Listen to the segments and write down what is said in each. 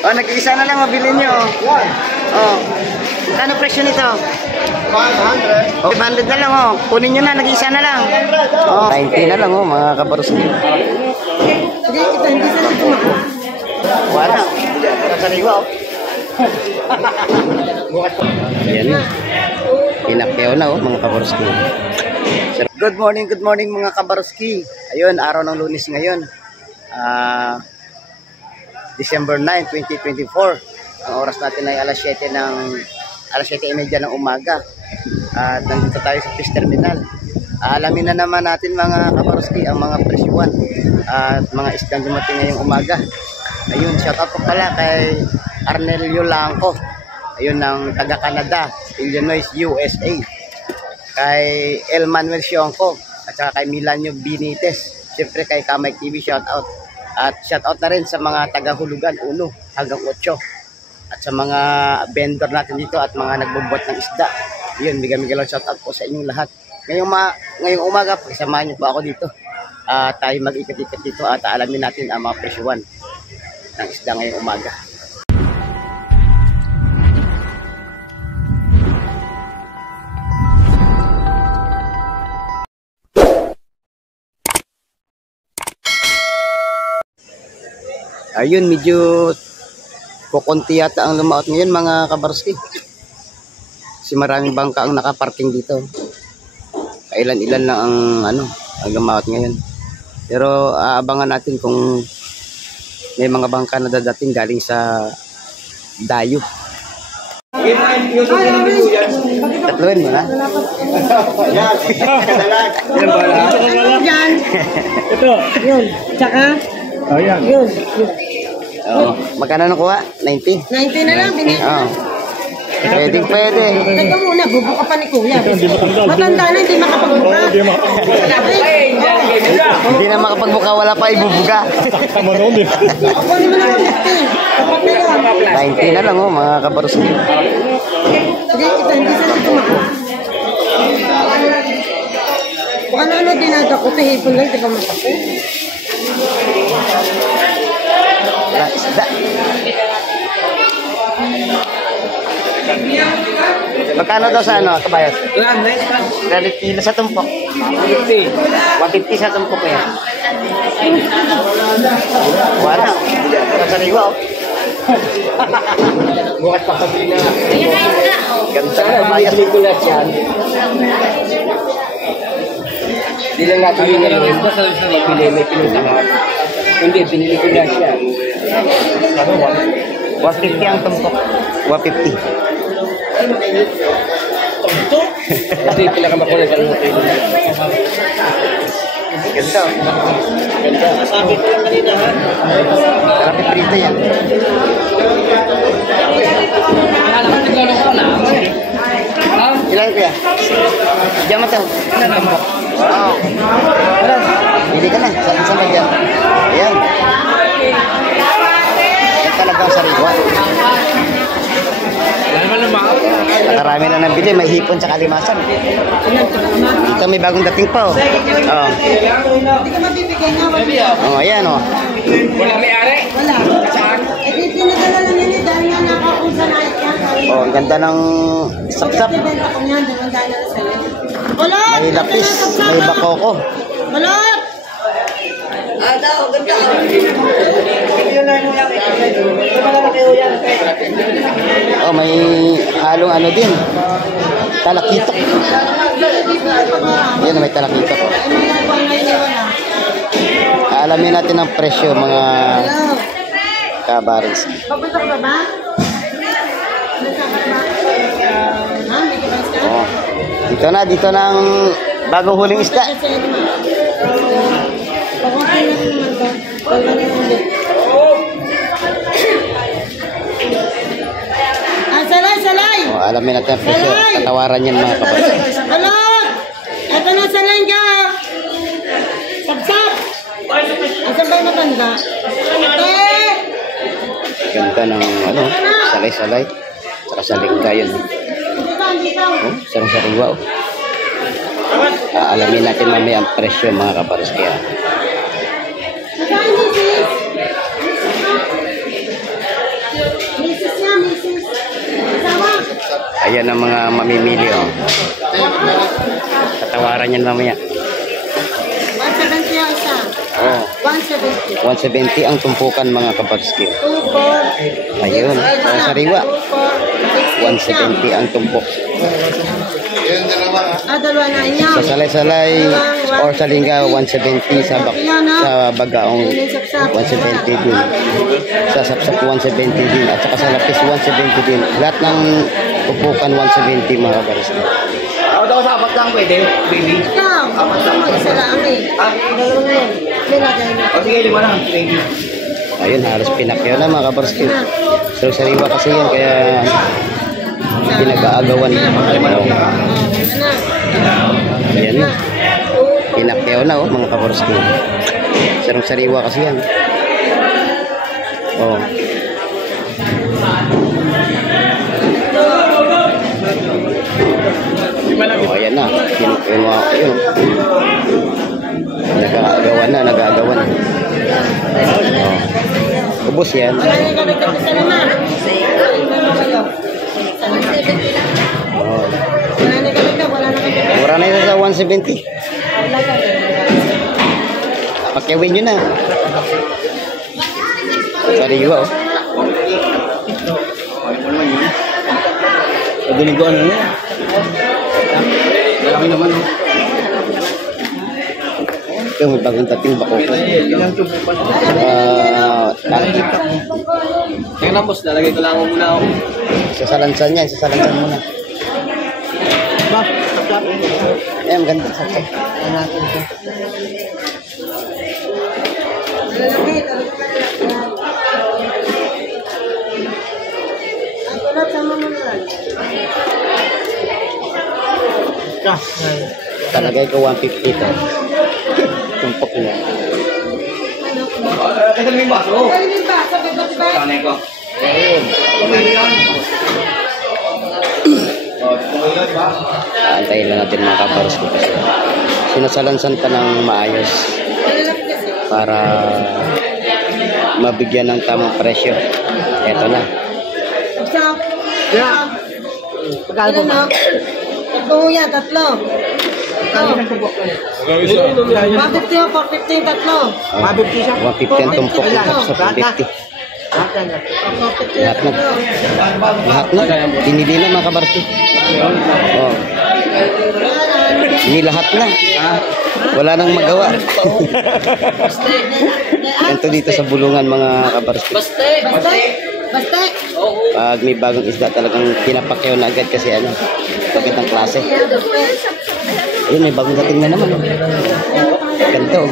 Oh, nag-iisa na lang mabili nyo. Oh. Kano presyo nito? 500. Oh, 500 na lang oh. Kunin nyo na, nag-iisa na lang. Oh, 90 na lang oh, mga kabaruski. Hindi, ito, hindi sa nito mako. Wala. Sariwa oh. Ayan na. Pinakyaw na oh, mga kabaruski. Good morning mga kabaruski. Ayun, araw ng Lunes ngayon. December 9, 2024. Ang oras natin ay alas 7:30 ng umaga. At nandito tayo sa fish terminal. Alamin na naman natin mga kabaruski ang mga presyuan at mga isdang dumating ngayong umaga. Ayun, shoutout po pala kay Arnelio Langco. Ayun, ng taga Canada, Illinois, USA. Kay El Manuel Sionco at saka kay Milanio Benitez. Siyempre kay Kamay TV, shoutout. At shoutout na rin sa mga taga-Hulugan 1 hanggang 8. At sa mga vendor natin dito at mga nagbubuhat ng isda. Yun, bigay-bigay shoutout po sa inyong lahat. Ngayong umaga, pagsamahan niyo po ako dito. Tayo mag-ikot-ikot dito at alamin natin ang mga presyuan ng isda ngayong umaga. Ayun, medyo kukunti yata ang lumaot ngayon mga kabaruski. Kasi maraming bangka ang nakaparking dito. Kailan-ilan lang ang ang lumaot ngayon. Pero aabangan natin kung may mga bangka na dadating galing sa Dayo. Tatluin mo na. Yan. Ito. Yun. Tsaka. Oh, yan. Yun. Oo. Magkano nakuha? 90? 90 na lang, binigay. Oo. Pwede. Teka muna, bubuka pa ni Kuya. Matanda na, hindi makapagbuka. Hindi na makapagbuka, wala pa ibubuga. Tama noon din. Ako naman ang 50. Kapag na yun. 90 na lang oh, mga kabaruski. Hindi, ito, hindi sa nito mako. Kung ano dinadako, hipon lang, di ba matako? Wala isda. Magkano daw sa kabayas? 100 kilo sa tumpok. 150 sa tumpok yan. Wala. Sariwa oh. Bukas pa kami na. Ganda na kabayas. Hindi lang natin yung may pinuntahan. Hindi, pinili ko na siya. Ano, 150 ang tumpok. 150. Kasi pinakamakunan sa hotel. Ganda oh. Ganda. Sabi ko lang kanina ha. Marami prito yan. Ilan kuya? Diyan mo ito. Oo. Hindi ka na. Saan ba dyan? Ayan. Yan talagang sariwa. Nakarami na nabili. May hipon sa kalimasan. Dito may bagong dating pa oh. Oo. Hindi ka mabibigay na. Oh, ayan oh. Wala may-ari? Wala. Eh, pinadala lang yun eh, dahil nga nakakusa na yan. Oh, ang ganda ng sapsap. Ibenta ko niyan, dumandaan na sa'yo. Kulot! May lapis, may bakoko. Kulot! Oh, may halong ano din. Talakitok. Yan, may talakitok. Alamin natin ang presyo mga kabaris. Papunta ka ba? Oh. Dito na ang bagong huling isda. Salay! Oh, alamin natin ang presyo. Tatawaran yan mga kabaris. Kulot! Ito na salay ka! Sapsap! Asan ba yung matanda? Ganda ng salay-salay. Saka salingga yun. Oh, sarang-sariwa oh. Alamin natin mamaya ang presyo mga kabaris kaya. Misis niya, misis. Asawa. Ayan ang mga mamimili, oh. Tatawaran yan mamaya. 170 ang isa. Oh, 170. 170 ang tumpukan mga kabarski. 2, 4. Ayun, oh, sariwa. 170 ang tumpok. Dalawa na inyo. Sa salay-salay or sa lingga, 170. Sa bagaong, 170 din. Sa sapsap, 170 din. At saka sa lapis, 170 din. Lahat ng tumpukan, 170 mga kabarski. Ako daw sa apat lang pwede, baby. Ikaw, gusto mo isa lang eh. Dalawa na yun. Nilagay na. O sige, 5 lang, baby. Ayun, halos pinakyaw na mga kabarski. So sariwa kasi yan, kaya pinag-aagawan. Ayan na. Pinakyaw na, oh, mga kabarski. Sarong sariwa kasi yan. Oh. Oh, ayan na. Yun. Nag-aagawan na, nag-aagawan. Oh. Ubus yan. Wala na kami kapisa naman. Oh. Wala na kami ka, wala na kami. Mura na yun sa 170. Pakyawin nyo na. Sariwa, oh. Pagduliguan na yan. Malaki naman, oh. Ito, may bagong dating bako. Kaya na, boss, lalagay ko lang muna ako. Sasalansan yan, sasalansan muna. Eh, ang ganda. Saksak. Ang kulot sa mga lang. Talagay ko 150 to. Tumpok na. Kasi may baso. Ano din ba? Sabi ba diba? Sanay ko. Ayun. Antayin lang natin mga kaparos ko kasi sinasalansan pa ng maayos para mabigyan ng tamang presyo. Eto na. Sa Pagkano po ba? Tatlo yan, tatlo. Ito. 150 o 450 tatlo. 150 ang tumpok sa 150. Lahat na. Lahat na. Pinili na mga kabaros ko. Oh. Ini lahat na. Wala nang magawa. Ito dito sa bulungan mga kabaros ko. Basta. Pag may bagong isda talagang pinapakyaw na agad kasi ano, pagkat ng klase. Ayun, may bagong dating na naman. Ganito.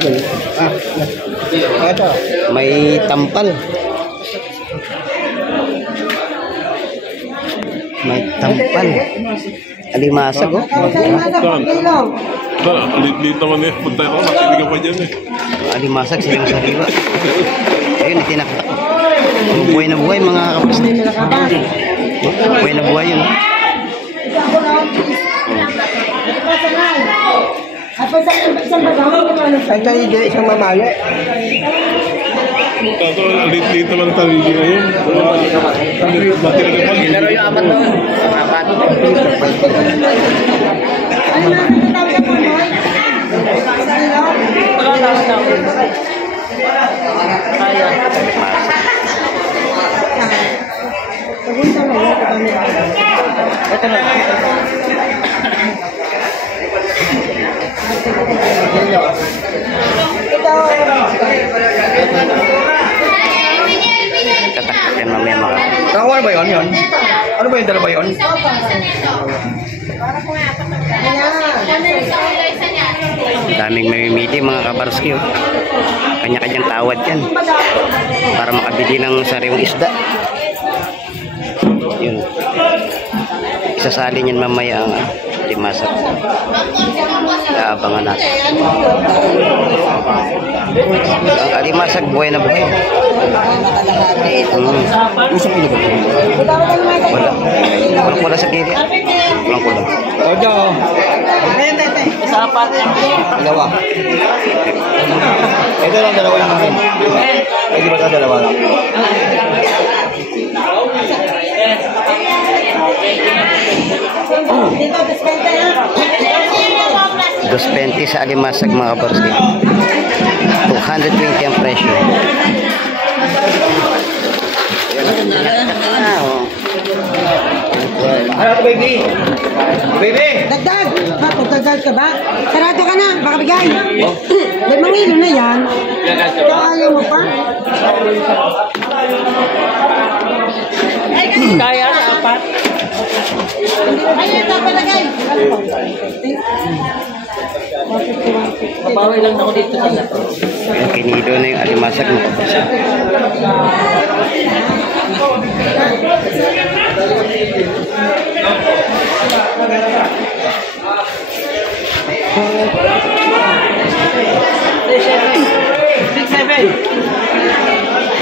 Ayun. May tampal. May tampal. Alimasag, oh. Lit naman eh. Punta ako, nakiligaw pa dyan eh. Alimasag silang sariwa. Ayun, itinaktak. Buhay na buhay mga kapos. Buhay na buhay yun. Isang mamali. Kaso, lit naman ang talili ngayon. Matira ka pa. Laro yung apat doon. Apat. Ano na nakikita mo po, Moy? Pagunta na yan. Ito na. Tataktak yan mamaya mga. Nakakuha ba yun? Ano ba yung dalawa yun? Daming mamimili mga kabarski, oh. Kanya-kanyang tawad yan para makabili ng sariwang isda. Yun. Isasali niyan mamaya ang limasag. Naabangan natin. Ang alimasag buhay na buhay. Usok ilo ba? Wala. Wala sa kiri. Walang kulang. Ojo. Isa apat. Dalawa. Ito lang, dalawa lang kami. dalawa lang. Dito, diskente yan. 220 sa alimasag mga kabarski. 220 ang presyo. Ano to, baby? Baby! Dagdag! Ha, pagdagdag ka ba? Sarado ka na, baka bigay. 5 kilo na yan. Ayaw mo pa? Kaya sa apat. Ayaw ka palagay. Mabawi lang ako dito sa lahat. Yung kinido na yung alimasag mga kabarski.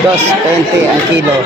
Dos 20 ang kilo.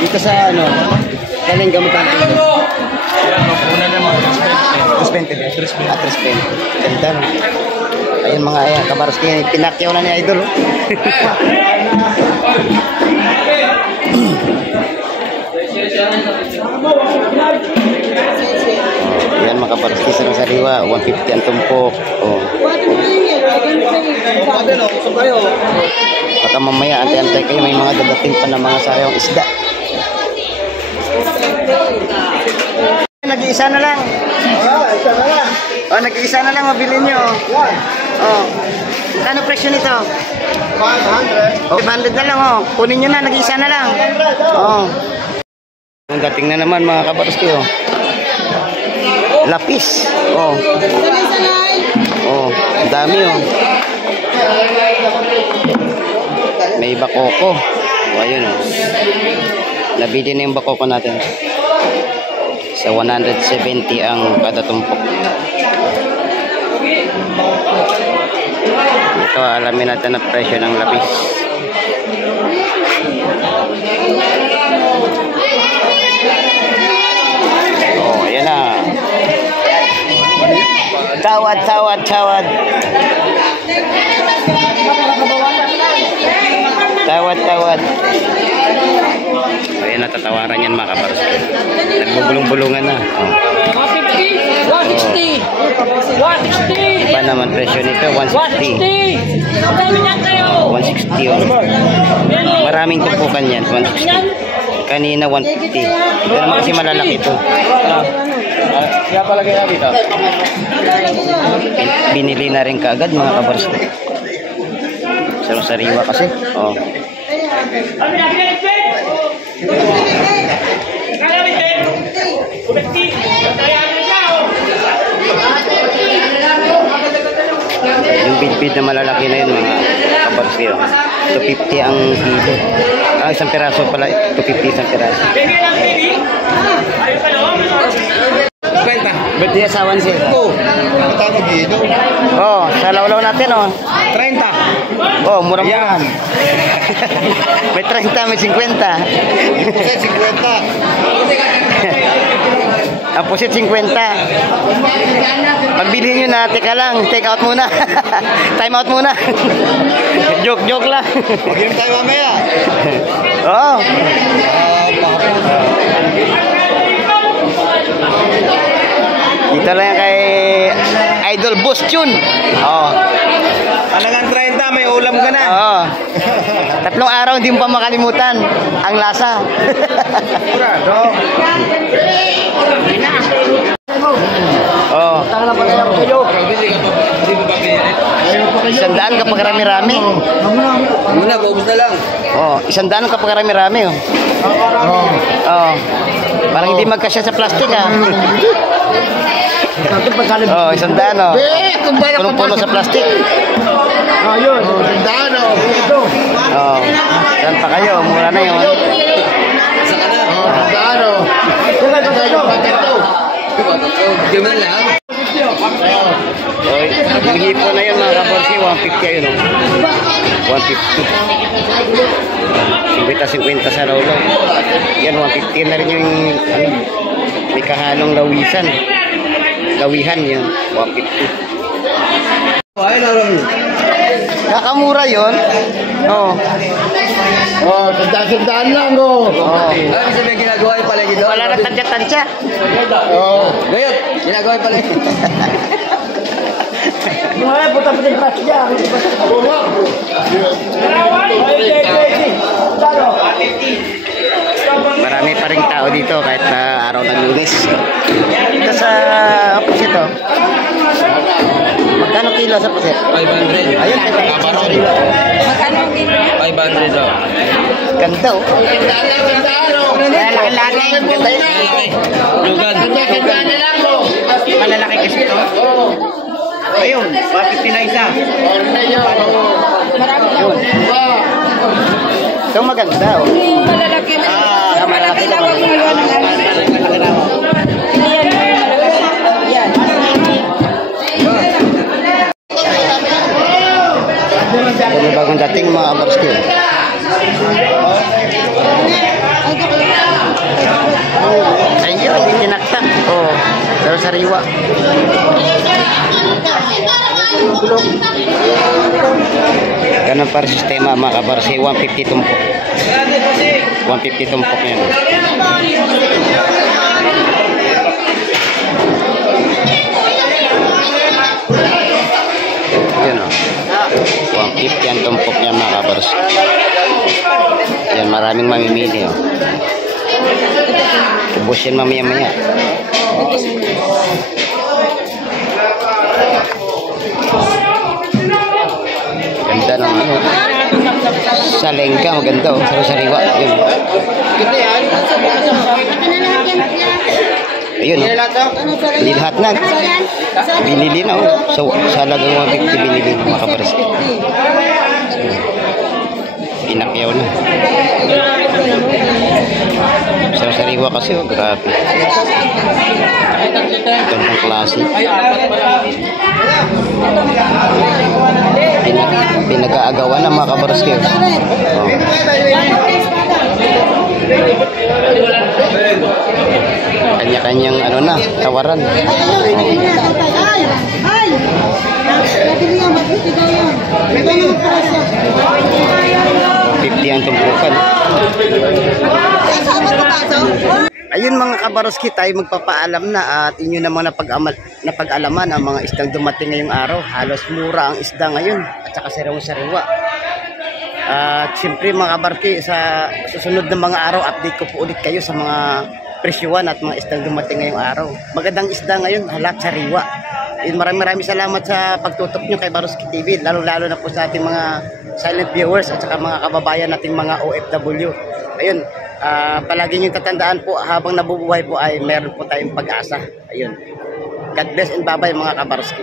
Dito sa ano, kaling gamutan kilo. Una naman, 320 din. 320. Ganda no. Ayun mga ayan, kabarski, pinakyaw na ni Idol. Oh. Yan mga kabarski sa sariwa, 150 ang tumpok. Oh. Baka mamaya, antay-antay kayo, may mga dadating pa na mga sariwang isda. Nag-iisa na lang. Isa na lang. Oh, nag-iisa na lang, mabili nyo. Oh. Ano presyo nito? 500. Oh, 500 na lang, oh. Kunin nyo na, nag-iisa na lang. Oh. Ang dating na naman, mga kabarski, oh. Lapis. Oh. Oh, ang dami, oh. May bakoko. Oh, ayun, oh. Nabili na yung bakoko natin. Sa 170 ang kada tumpok. Ito, alamin natin ang presyo ng lapis. Oh, ayan na. Tawad, tawad, tawad. Tawad, tawad. Ayan, natatawaran yan mga kabarski. Nagbubulong-bulungan na. Oh. 150! 160! 160! Iba naman presyo nito, 160. 160! Ang dami niyan kayo! 160 oh. Maraming tumpukan yan, 160. Kanina 150. Ito naman kasi malalaki ito. Kaya palagay namin ito. Binili na rin kaagad mga kabarski. Sariwa kasi. Oh. Yung bidbid na malalaki na yun mga kabarski. Oh. 250 ang kilo. Ah, isang piraso pala. 250 isang piraso. Ba't di asawan siya? Matawag dito. Oh, sa lawlaw natin oh. 30. Oh, murang-murang. Yan. May 30, may 50. Puset 50. Ang pusit 50. Pagbilhin nyo na, teka lang, take out muna. Time out muna. Joke lang. Mag-inom tayo mamaya. Oo. Dito lang yan kay Idol Boss Chun. Oo. Talagang 30, may ulam ka na. Oo. 3 araw hindi mo pa makalimutan ang lasa. Oh. Isandaan kapag rami-rami. Muna, paubos na lang. Oh, isandaan kapag rami-rami oh. Oh. Parang hindi magkasya sa plastic ah. Oh, isandaan oh. Punong-puno sa plastic. Ayun, isandaan oh. Oh. Saan pa kayo? Mura na yun. Isandaan oh. Gimana lang? Oh, yung hipo na yun mga kaporsi, 150 ayun oh. 150. 50-50 sa lawlaw. Yan, 150 na rin yung may kahalong lawisan. Lawihan yan, 150. Kakamura yun. Oo. Oh, sundaan lang, oh. Ano sabihin ginagawa yung palagi doon? Wala na tansya-tansya. Oh. Gayot, ginagawa yung palagi. Mga puta-puta yung patch niya. Marami pa rin tao dito kahit na araw ng Lunes. Ito sa pusit, oh. Magkano kilo sa pusit? 500. Ayun, sariwa. 500 daw. Ganda, oh. Kaya laki-laki. Ganda yun. Lugan. Malalaki kasi ito. Ayun, 150 na isa. Ayun. Ito maganda, oh. Malalaki. Malalaki na Yan. Ito bagong dating mga kabarski. Ayun, hindi tinaktak. Oh, pero sariwa. Ganun para sistema mga kabarski. 150 tumpok. 150 tumpok yan. Yan o. 150 ang tumpok niya mga kabars. Yan, maraming mamimili o. Ubus yan mamaya-maya. Ganda ng ano. Sa lengka, maganda o. Sa sariwa. Yun. Ayun o. Hindi lahat na. Binili na o. Sa halagang 150 binili mga kabars. Pinakyaw na. Sa sariwa kasi oh, grabe. Gandang klase. Pinag-aagawan ng mga kabarski. Oh. Kanya-kanyang ano na, tawaran. Ay! Nabili yan, mag-50 daw yan. Ito naman presyo. 50 ang tumpukan. Ayun mga kabaroski, tayo magpapaalam na at inyo namang napag-alaman ang mga isdang dumating ngayong araw. Halos mura ang isda ngayon at saka sariwa-sariwa. At siyempre mga kabaroski, sa susunod na mga araw, update ko po ulit kayo sa mga presyuan at mga isdang dumating ngayong araw. Magandang isda ngayon, halat sariwa. Maraming salamat sa pagtutok nyo kay Baroski TV, lalo-lalo na po sa ating mga silent viewers at saka mga kababayan nating mga OFW. Ayun, palagi nyo tatandaan po habang nabubuhay po ay meron po tayong pag-asa. Ayun. God bless and bye-bye mga kabaroski.